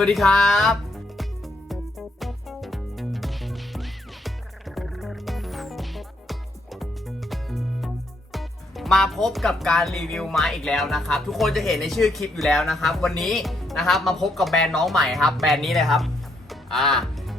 วัสดีครับมาพบกับการรีวิวไม้อีกแล้วนะครับ ทุกคนจะเห็นในชื่อคลิปอยู่แล้วนะครับ วันนี้นะครับมาพบกับแบรนด์น้องใหม่ครับ แบรนด์นี้เลยครับอ่า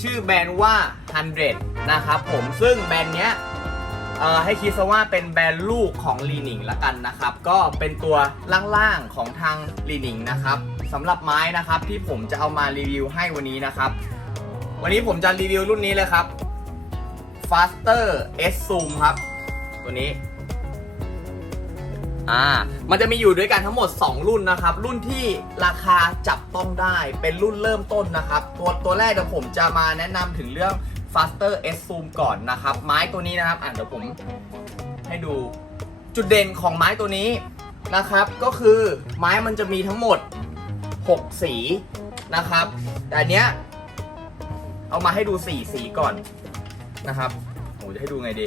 ชื่อแบรนด์ว่า 100 นะครับผมซึ่งแบรนด์เนี้ย เอ่อให้คิดซะว่าเป็นแบรนด์ลูกของลีนิงละกันนะครับ ก็เป็นตัวล่างๆของทางลีนิงนะครับสำหรับไม้นะครับที่ผมจะเอามารีวิวให้วันนี้นะครับ วันนี้ผมจะรีวิวรุ่นนี้เลยครับ Faster S Zoom ครับ ตัวนี้อ่ามันจะมีอยู่ด้วยกันทั้งหมด 2 รุ่นนะครับ รุ่นที่ราคาจับต้องได้เป็นรุ่นเริ่มต้นนะครับ ตัวตัวแรกเดี๋ยวผมจะมาแนะนำถึงเรื่อง Faster S Zoom ก่อนนะครับ ไม้ตัวนี้นะครับอ่านเดี๋ยวผมให้ดูจุดเด่นของไม้ตัวนี้นะครับ ก็คือไม้มันจะมีทั้งหมด 6 สีนะครับ แต่อันเนี้ยเอามาให้ดู 4 สีก่อนนะครับโหจะให้ดูไงดี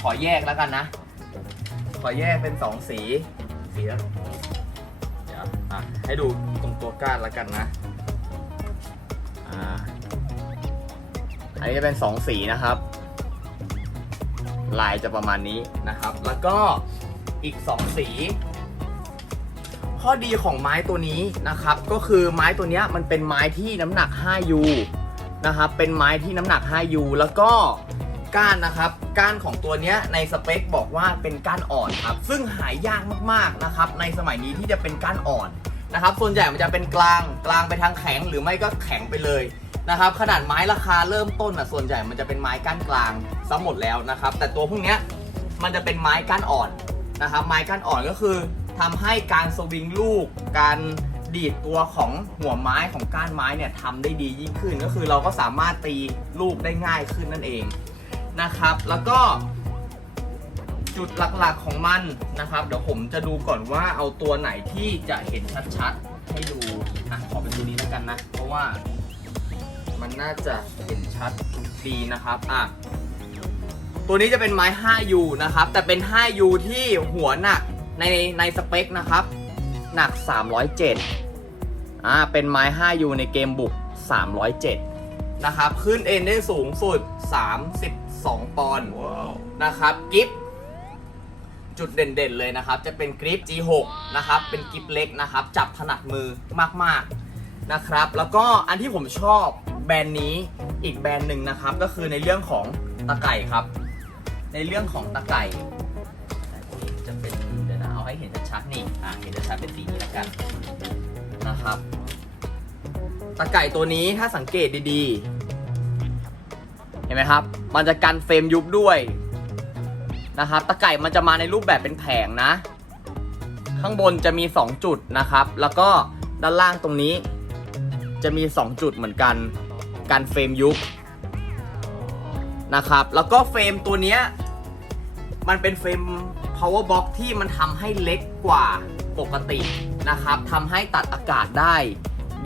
ขอแยกแล้วกันนะ ขอแยกเป็น 2 สีสีแล้วเดี๋ยวอะให้ดูตรงตัวก้านแล้วกันนะอ่า อันนี้จะเป็น2สีนะครับ ลายจะประมาณนี้นะครับ แล้วก็อีก2สี ข้อดีของไม้ตัวนี้นะครับ ก็คือไม้ตัวนี้มันเป็นไม้ที่น้ำหนัก 5U นะครับ เป็นไม้ที่น้ำหนัก 5U แล้วก็ก้านนะครับ ก้านของตัวนี้ในสเปคบอกว่าเป็นก้านอ่อนครับ ซึ่งหายากมากๆนะครับ ในสมัยนี้ที่จะเป็นก้านอ่อนนะครับ ส่วนใหญ่มันจะเป็นกลาง กลางไปทางแข็งหรือไม่ก็แข็งไปเลย นะครับขนาดไม้ราคาเริ่มต้นอะส่วนใหญ่มันจะเป็นไม้ก้านกลางซะหมดแล้วนะครับ แต่ตัวพวกเนี้ยมันจะเป็นไม้ก้านอ่อนนะครับ ไม้ก้านอ่อนก็คือทำให้การสวิงลูก การดีดตัวของหัวไม้ของก้านไม้เนี่ยทำได้ดียิ่งขึ้น ก็คือเราก็สามารถตีลูกได้ง่ายขึ้นนั่นเองนะครับ แล้วก็จุดหลักๆของมันนะครับ เดี๋ยวผมจะดูก่อนว่าเอาตัวไหนที่จะเห็นชัดๆ ให้ดูอะขอเป็นตัวนี้แล้วกันนะ เพราะว่า มันน่าจะเห็นชัดดีนะครับอะตัวนี้จะเป็นไม้ 5U นะครับ แต่เป็น 5U ที่หัวหนักในในสเปคนะครับ หนัก 307อ่าเป็นไม้ 5U ในเกมบุก 307 นะครับ ขึ้นเอ็นได้สูงสุด 32 ปอนด์นะครับกิฟจุดเด่นๆเลยนะครับ จะเป็นกริป G6 นะครับ เป็นกริปเล็กนะครับ จับถนัดมือมากๆ นะครับ แล้วก็อันที่ผมชอบแบรนด์นี้อีกแบรนด์หนึ่งนะครับ ก็คือในเรื่องของตะไก่ครับ ในเรื่องของตะไก่จะเป็นเดี๋ยวนะเอาให้เห็นชัดๆนี่อะเห็นชัดเป็นสีนี้แล้วกันนะครับ ตะไก่ตัวนี้ถ้าสังเกตดีๆ เห็นไหมครับ มันจะกันเฟรมยุบด้วยนะครับ ตะไก่มันจะมาในรูปแบบเป็นแผงนะ ข้างบนจะมี 2 จุดนะครับ แล้วก็ด้านล่างตรงนี้ จะมี 2 จุดเหมือนกันกันเฟรมยุบนะครับ แล้วก็เฟรมตัวเนี้ยมันเป็นเฟรม power box ที่มันทำให้เล็กกว่าปกตินะครับทำให้ตัดอากาศได้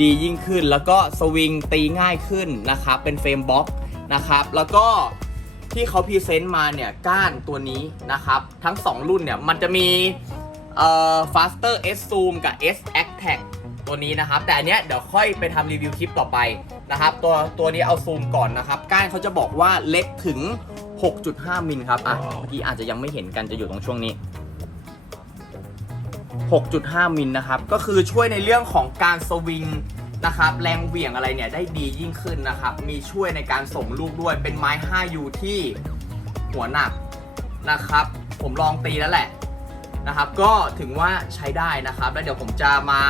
ดียิ่งขึ้น แล้วก็สวิงตีง่ายขึ้นนะครับ เป็นเฟรมบ็อกนะครับ แล้วก็ที่เขาพรีเซนต์มาเนี่ยก้านตัวนี้นะครับ ทั้ง 2 รุ่นเนี่ย มันจะมีเอ่อ faster S zoom กับ S X tag ตัวนี้นะครับ แต่อันเนี้ยเดี๋ยวค่อยไปทำรีวิวคลิปต่อไปนะครับ ตัวตัวนี้เอาซูมก่อนนะครับก้านเขาจะบอกว่าเล็กถึง 6.5 มิลครับอะเมื่อกี้อาจจะยังไม่เห็นกันจะอยู่ตรงช่วงนี้ 6.5 มิลนะครับ ก็คือช่วยในเรื่องของการสวิงนะครับแรงเหวี่ยงอะไรเนี่ยได้ดียิ่งขึ้นนะครับ มีช่วยในการส่งลูกด้วยเป็นไม้ 5U ที่หัวหนักนะครับ ผมลองตีแล้วแหละ นะครับ ก็ถึงว่าใช้ได้นะครับ แล้วเดี๋ยวผมจะมา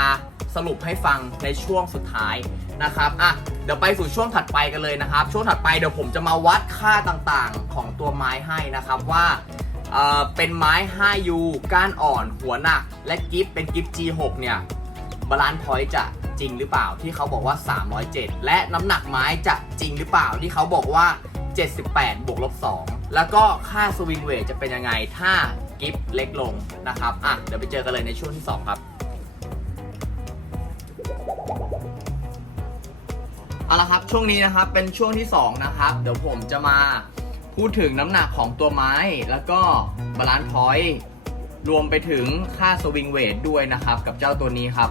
สรุปให้ฟังในช่วงสุดท้ายนะครับอะเดี๋ยวไปสู่ช่วงถัดไปกันเลยนะครับ ช่วงถัดไปเดี๋ยวผมจะมาวัดค่าต่างๆ ของตัวไม้ให้นะครับว่าเอ่อเป็นไม้ 5U ก้านอ่อน หัวหนัก และกิฟเป็นกิฟ G6 เนี่ยบาลานซ์พอยต์จะจริงหรือเปล่าที่เขาบอกว่า 307 และน้ำหนักไม้จะจริงหรือเปล่าที่เขาบอกว่า 78 บวกลบ 2 แล้วก็ค่าสวิงเวทจะเป็นยังไงถ้า กิฟเล็กลงนะครับ อะ เดี๋ยวไปเจอกันเลยในช่วงที่ 2 ครับเอาละครับ ช่วงนี้นะครับเป็นช่วงที่ 2 นะครับ เดี๋ยวผมจะมาพูดถึงน้ำหนักของตัวไม้ แล้วก็บาลานซ์พอยต์รวมไปถึงค่าสวิงเวทด้วยนะครับ กับเจ้าตัวนี้ครับ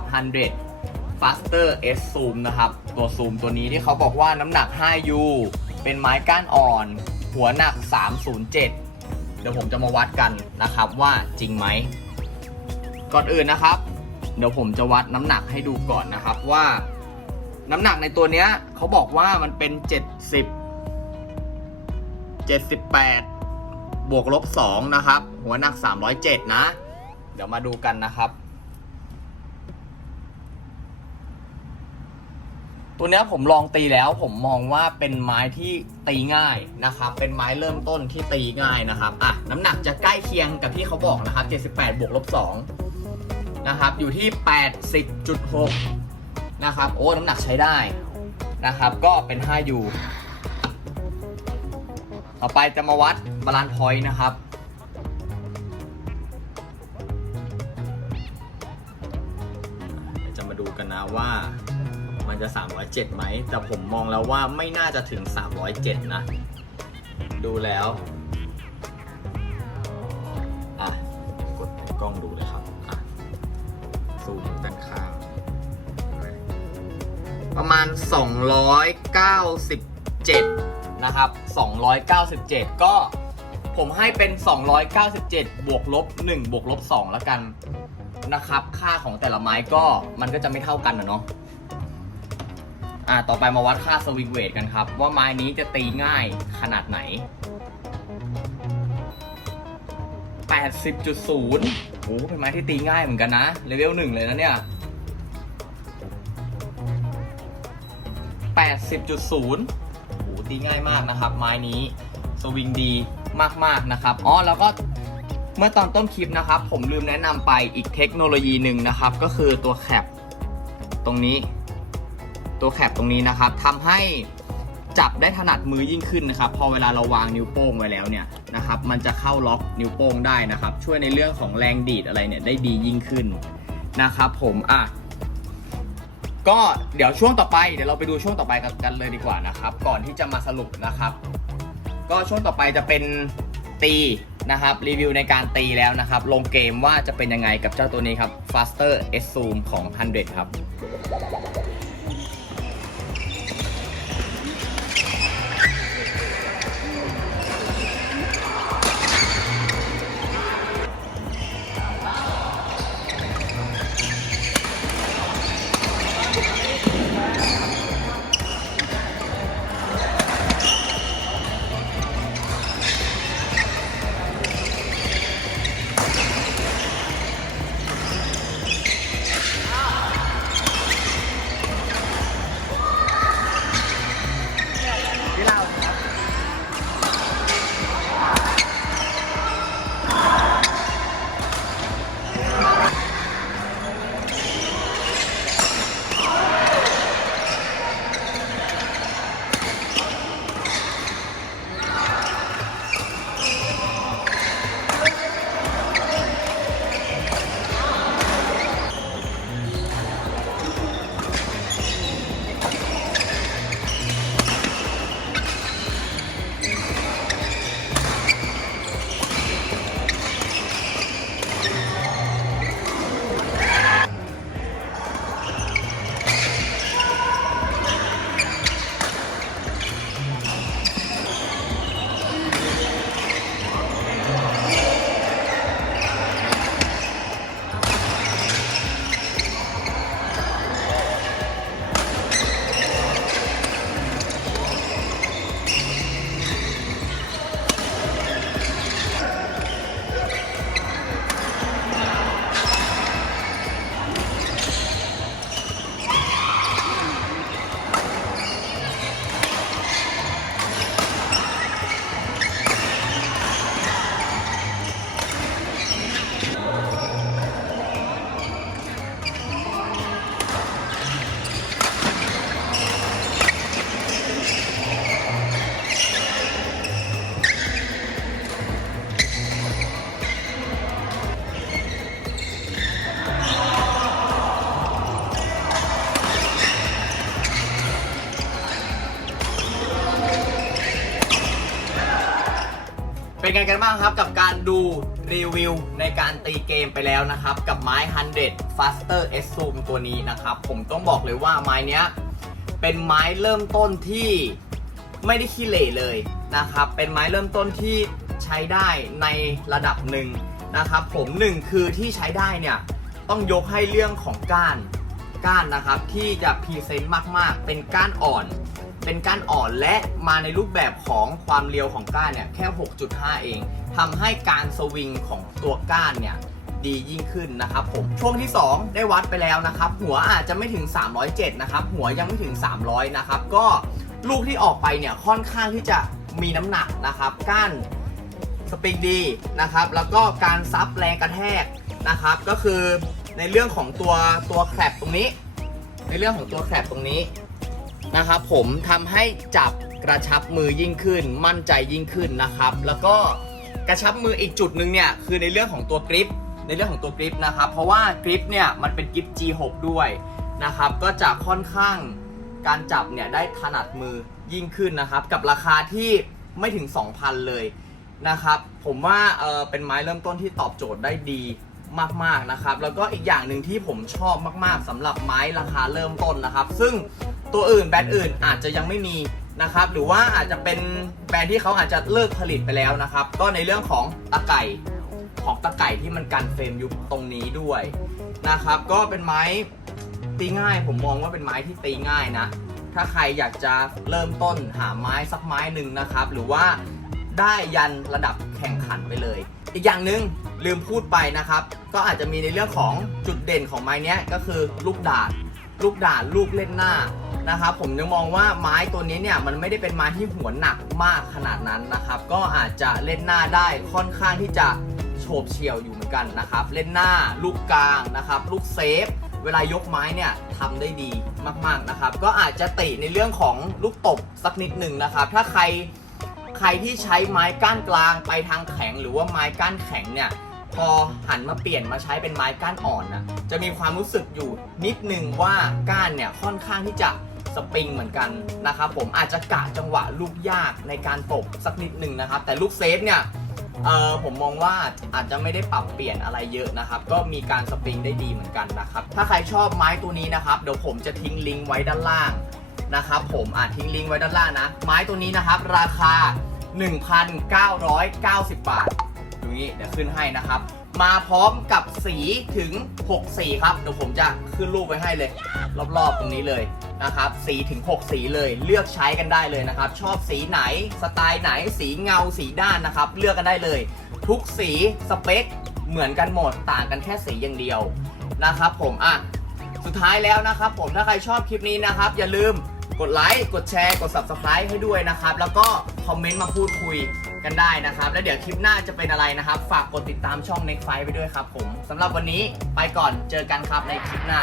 100 Faster S Zoom นะครับ ตัวซูมตัวนี้ที่เขาบอกว่าน้ำหนัก 5U เป็นไม้ก้านอ่อน หัวหนัก 307 เดี๋ยวผมจะมาวัดกันนะครับว่าจริงไหม ก่อนอื่นนะครับ เดี๋ยวผมจะวัดน้ำหนักให้ดูก่อนนะครับว่า น้ำหนักในตัวเนี้ยเขาบอกว่ามันเป็น 70 78 บวกลบ2นะครับ หัวหนัก 307 นะ เดี๋ยวมาดูกันนะครับ ตัวเนี้ยผมลองตีแล้วผมมองว่าเป็นไม้ที่ตีง่ายนะครับ เป็นไม้เริ่มต้นที่ตีง่ายนะครับอะน้ำหนักจะใกล้เคียงกับที่เขาบอกนะครับ 78 บวกลบ2นะครับ อยู่ที่ 80.6 นะครับ โอ้น้ำหนักใช้ได้นะครับ ก็เป็น 5U ต่อไปจะมาวัดบาลานซ์พอยต์นะครับจะมาดูกันนะว่า มันจะ 307ไหม แต่ผมมองแล้วว่าไม่น่าจะถึง 307 นะ ดูแล้ว อะ กดกล้องดูเลยครับ อะ ซูมด้านข้าง ประมาณ 297 นะครับ 297 ก็ผมให้เป็น 297 บวกลบ 1 บวกลบ 2 แล้วกันนะครับ ค่าของแต่ละไม้ก็มันก็จะไม่เท่ากันนะเนาะ อ่าต่อไปมาวัดค่าสวิงเวทกันครับ ว่าไม้นี้จะตีง่ายขนาดไหน 80.0โอ้เป็นไม้ที่ตีง่ายเหมือนกันนะเลเวลหนึ่งเลยนะเนี่ย 80.0โอ้ตีง่ายมากนะครับ ไม้นี้สวิงดีมากๆนะครับอ๋อแล้วก็เมื่อตอนต้นคลิปนะครับ ผมลืมแนะนำไปอีกเทคโนโลยีหนึ่งนะครับ ก็คือตัวแคปตรงนี้ ตัวแคปตรงนี้นะครับทำให้จับได้ถนัดมือยิ่งขึ้นนะครับ พอเวลาเราวางนิ้วโป้งไว้แล้วเนี่ยนะครับมันจะเข้าล็อกนิ้วโป้งได้นะครับ ช่วยในเรื่องของแรงดีดอะไรเนี่ยได้ดียิ่งขึ้นนะครับผมอะก็เดี๋ยวช่วงต่อไปเดี๋ยวเราไปดูช่วงต่อไปกันเลยดีกว่านะครับ ก่อนที่จะมาสรุปนะครับ ก็ช่วงต่อไปจะเป็นตีนะครับรีวิวในการตีแล้วนะครับ ลงเกมว่าจะเป็นยังไงกับเจ้าตัวนี้ครับ Faster S Zoom ของ 100 ครับ เป็นไงกันบ้างครับกับการดูรีวิวในการตีเกมไปแล้วนะครับ กับไม้ 100 Faster S Zoom ตัวนี้นะครับ ผมต้องบอกเลยว่าไม้เนี้ยเป็นไม้เริ่มต้นที่ไม่ได้ขี้เหร่เลยนะครับ เป็นไม้เริ่มต้นที่ใช้ได้ในระดับหนึ่งนะครับ ผมหนึ่งคือที่ใช้ได้เนี่ยต้องยกให้เรื่องของก้านก้านนะครับที่จะพรีเซนต์มากๆ เป็นก้านอ่อน เป็นก้านอ่อนและมาในรูปแบบของความเรียวของก้านเนี่ยแค่ 6.5 เองทำให้การสวิงของตัวก้านเนี่ยดียิ่งขึ้นนะครับผมช่วงที่ 2 ได้วัดไปแล้วนะครับ หัวอาจจะไม่ถึง 307 นะครับ หัวยังไม่ถึง 300 นะครับ ก็ลูกที่ออกไปเนี่ยค่อนข้างที่จะมีน้ำหนักนะครับก้านสปริงดีนะครับ แล้วก็การซับแรงกระแทกนะครับ ก็คือในเรื่องของตัวตัวแคลปตรงนี้ ในเรื่องของตัวแคลปตรงนี้ นะครับผมทำให้จับกระชับมือยิ่งขึ้น มั่นใจยิ่งขึ้นนะครับ แล้วก็กระชับมืออีกจุดหนึ่งเนี่ยคือในเรื่องของตัวกริปในเรื่องของตัวกริปนะครับเพราะว่ากริปเนี่ยมันเป็นกริป G6 ด้วยนะครับก็จะค่อนข้างการจับเนี่ยได้ถนัดมือยิ่งขึ้นนะครับ กับราคาที่ไม่ถึง 2,000 เลยนะครับ ผมว่าเออเป็นไม้เริ่มต้นที่ตอบโจทย์ได้ดีมากๆนะครับ แล้วก็อีกอย่างหนึ่งที่ผมชอบมากๆสำหรับไม้ราคาเริ่มต้นนะครับ ซึ่ง ตัวอื่นแบรนด์อื่นอาจจะยังไม่มีนะครับหรือว่าอาจจะเป็นแบรนด์ที่เขาอาจจะเลิกผลิตไปแล้วนะครับ ก็ในเรื่องของตะไก่ของตะไก่ที่มันกันเฟรมอยู่ตรงนี้ด้วยนะครับ ก็เป็นไม้ตีง่าย ผมมองว่าเป็นไม้ที่ตีง่ายนะ ถ้าใครอยากจะเริ่มต้นหาไม้สักไม้หนึ่งนะครับ หรือว่าได้ยันระดับแข่งขันไปเลย อีกอย่างหนึ่งลืมพูดไปนะครับ ก็อาจจะมีในเรื่องของจุดเด่นของไม้เนี้ยก็คือลูกดาดลูกด่านลูกเล่นหน้า นะครับผมยังมองว่าไม้ตัวนี้เนี่ยมันไม่ได้เป็นไม้ที่หัวหนักมากขนาดนั้นนะครับ ก็อาจจะเล่นหน้าได้ค่อนข้างที่จะโฉบเฉี่ยวอยู่เหมือนกันนะครับ เล่นหน้าลูกกลางนะครับ ลูกเซฟ เวลายกไม้เนี่ยทำได้ดีมากๆนะครับ ก็อาจจะติในเรื่องของลูกตบสักนิดหนึ่งนะครับ ถ้าใครใครที่ใช้ไม้ก้านกลางไปทางแข็ง หรือว่าไม้ก้านแข็งเนี่ยพอหันมาเปลี่ยนมาใช้เป็นไม้ก้านอ่อนนะจะมีความรู้สึกอยู่นิดนึงว่าก้านเนี่ยค่อนข้างที่จะ สปริงเหมือนกันนะครับผมอาจจะกะจังหวะลูกยากในการตบสักนิดหนึ่งนะครับ แต่ลูกเซฟเนี่ยเออผมมองว่าอาจจะไม่ได้ปรับเปลี่ยนอะไรเยอะนะครับ ก็มีการสปริงได้ดีเหมือนกันนะครับ ถ้าใครชอบไม้ตัวนี้นะครับ เดี๋ยวผมจะทิ้งลิงก์ไว้ด้านล่างนะครับ ผมอาจทิ้งลิงก์ไว้ด้านล่างนะ ไม้ตัวนี้นะครับ ราคา 1,990 บาท ดูงี้เดี๋ยวขึ้นให้นะครับ มาพร้อมกับสีถึง 6 สีครับ เดี๋ยวผมจะขึ้นรูปไว้ให้เลย รอบๆตรงนี้เลยนะครับสีถึง 6 สีเลยเลือกใช้กันได้เลยนะครับ ชอบสีไหนสไตล์ไหนสีเงาสีด้านนะครับ เลือกกันได้เลย ทุกสีสเปคเหมือนกันหมดต่างกันแค่สีอย่างเดียวนะครับ ผมอะสุดท้ายแล้วนะครับ ผมถ้าใครชอบคลิปนี้นะครับ อย่าลืมกดไลค์กดแชร์กด subscribe ให้ด้วยนะครับ แล้วก็คอมเมนต์มาพูดคุย กันได้นะครับ แล้วเดี๋ยวคลิปหน้าจะเป็นอะไรนะครับ ฝากกดติดตามช่อง Next Fight ไปด้วยครับผมสำหรับวันนี้ไปก่อนเจอกันครับในคลิปหน้า